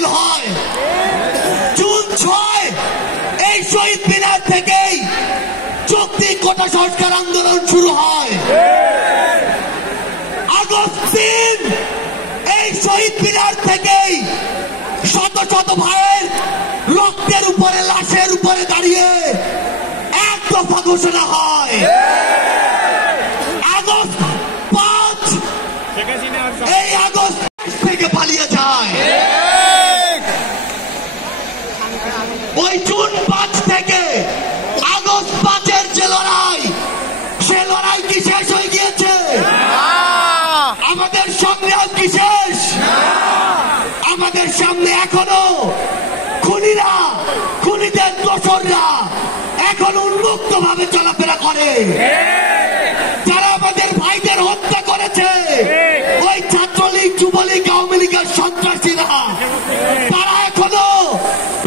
মিছিল হয়। জুন 6 এই শহীদ মিনার থেকেই যৌক্তিক কোটা সংস্কার আন্দোলন শুরু হয়। আগস্ট 3 এই শহীদ মিনার থেকেই শত শত ভাইয়ের রক্তের উপরে, লাশের উপরে দাঁড়িয়ে এক দফা ঘোষণা হয়। আগস্ট 5 এই আগস্ট থেকে পালিয়ে যায়। ওই জুন 5 থেকে আগস্ট 5-এর যে লড়াই, সে লড়াই কি শেষ হয়ে গিয়েছে? আমাদের সংগ্রাম কি শেষ? আমাদের সামনে এখনো খুনিরা, খুনিদের দোসররা এখন উন্মুক্ত ভাবে চলাফেরা করে। যারা আমাদের ভাইদের হত্যা করেছে, ওই ছাত্রলীগ, যুবলীগ, আওয়ামী লীগের সন্ত্রাসীরা, তারা এখনো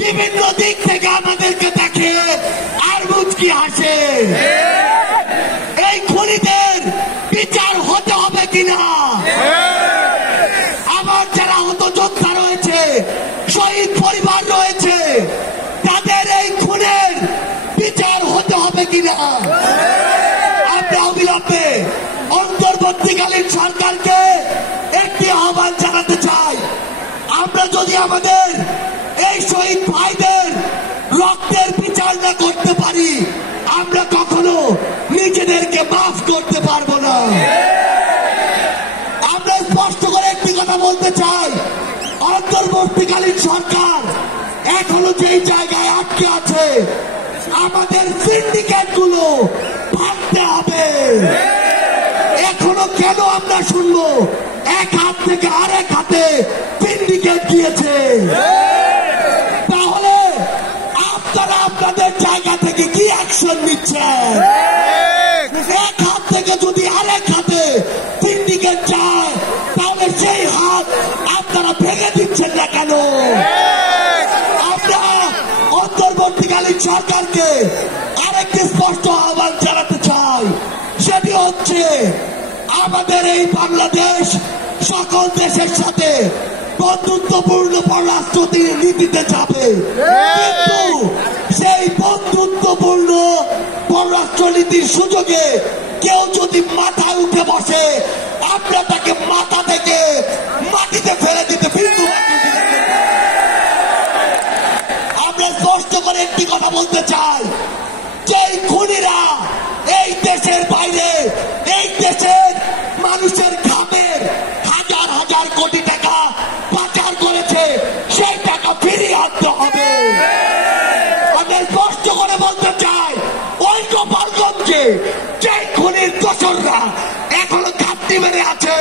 বিভিন্ন দিক থেকে আমাদেরকে দেখে আর মুচকি হাসে। এই খুনিদের বিচার হতে হবে কিনা? আমার যারা হত যোদ্ধা রয়েছে, শহীদ পরিবার রয়েছে, তাদের এই খুনের বিচার হতে হবে কিনা? আমরা অবিলম্বে অন্তর্বর্তীকালীন সরকারকে একটি আহ্বান জানাতে চাই। আমরা যদি আমাদের এই শহীদ ভাইদের রক্তের বিচার না করতে পারি, আমরা কখনো নিজেদেরকে মাফ করতে পারবো না। আমরা স্পষ্ট করে একটি কথা বলতে চাই, অন্তর্বর্তীকালীন সরকার এখনো যেই জায়গায় আটকে আছে, আমাদের সিন্ডিকেট গুলো ভাঙতে হবে। এখনো কেন আমরা শুনবো এক হাত থেকে আরেক হাতে সিন্ডিকেট গিয়েছে? তাহলে আপনারা আপনাদের জায়গা থেকে কি অ্যাকশন নিচ্ছেন? এক হাত থেকে যদি আরেক হাতে সিন্ডিকেট যায়, তাহলে সেই হাত আপনারা ভেঙে দিচ্ছেন না কেন? আমরা অন্তর্বর্তীকালীন সরকারকে আরেকটি স্পষ্ট আহ্বান জানাতে চাই, সেটি হচ্ছে আমাদের এই বাংলাদেশ সকল দেশের সাথে বন্ধুত্বপূর্ণ পররাষ্ট্র নীতিতে যাবে, কিন্তু সেই বন্ধুত্বপূর্ণ পররাষ্ট্র নীতির সুযোগে কেউ যদি মাথায় উঠে বসে, আমরা তাকে মাথা থেকে মাটিতে ফেলে দিতে বিন্দু। আমরা স্পষ্ট করে একটি কথা বলতে চাই, যেই খুনিরা এই দেশের বাইরে, এই দেশের মানুষের ঘামের হাজার হাজার কোটি টাকা পাচার করেছে, সেই টাকা ফিরিয়ে আনতে হবে। আমরা স্পষ্ট করে বলতে চাই, ওই গোপালগঞ্জে যে খুনির দোসররা এখনো ঘাটতি মেরে আছে,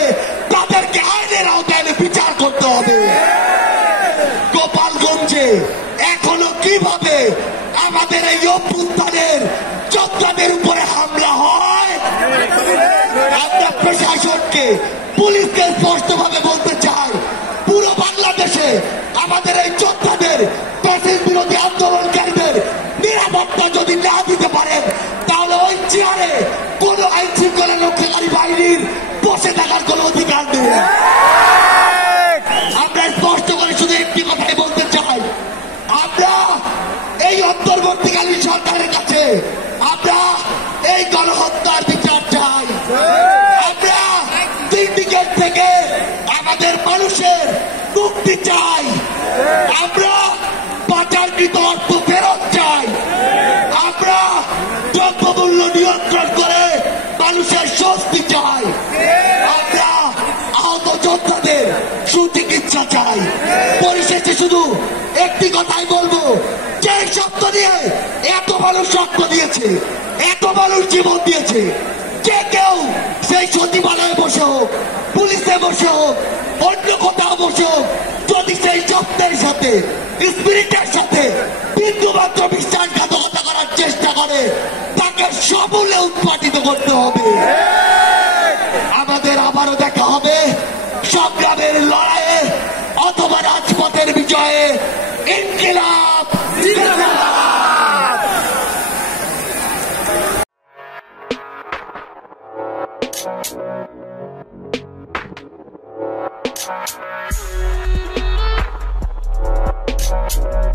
তাদেরকে আইনের আওতায় বিচার করতে হবে। গোপালগঞ্জে এখনো কিভাবে আমাদের এই অভ্যুত্থানের যোদ্ধাদের উপরে হামলা হয়, আমরা প্রশাসনকে, পুলিশকে স্পষ্ট ভাবে বলতে চাই, পুরো বাংলাদেশে আমাদের এই যোদ্ধাদের, ফ্যাসিস্ট বিরোধী আন্দোলনকারীদের নিরাপত্তা যদি না দিতে পারেন, তাহলে ওই চেয়ারে কোন আইন শৃঙ্খলা রক্ষাকারী বাহিনীর বসে থাকার কোন অধিকার নেই। আমরা স্পষ্ট করে শুধু একটি কথাই বলতে চাই, আমরা এই অন্তর্বর্তীকালীন সরকারের কাছে আমরা এই গণহত্যার বিচার চাই। আমরা সিন্ডিকেট থেকে আমাদের মানুষের মুক্তি চাই। আমরা পাচারকৃত অর্থ ফেরত চাই। আমরা দ্রব্যমূল্য নিয়ন্ত্রণ করে মানুষের স্বস্তি চাই। আমরা আহত যোদ্ধাদের সুচিকিৎসা চাই। পরিশেষে শুধু একটি কথাই বলবো, যে শব্দ দিয়ে এত মানুষ রক্ত দিয়েছে, এত মানুষ জীবন দিয়েছে, যে কেউ সেই সচিবালয়ে বসে হোক, পুলিশে বসে হোক, অন্য কোথাও বসে হোক, যদি সেই শব্দের সাথে, স্পিরিটের সাথে বিন্দু মাত্র বিশ্বাসঘাতকতা করার চেষ্টা করে, তাকে সমূলে উৎপাটিত করতে হবে। আমাদের আবারও দেখা হবে সংগ্রামের লড়াইয়ে অথবা রাজপথের বিজয়ে। ইনকিলাব জিন্দাবাদ। Thank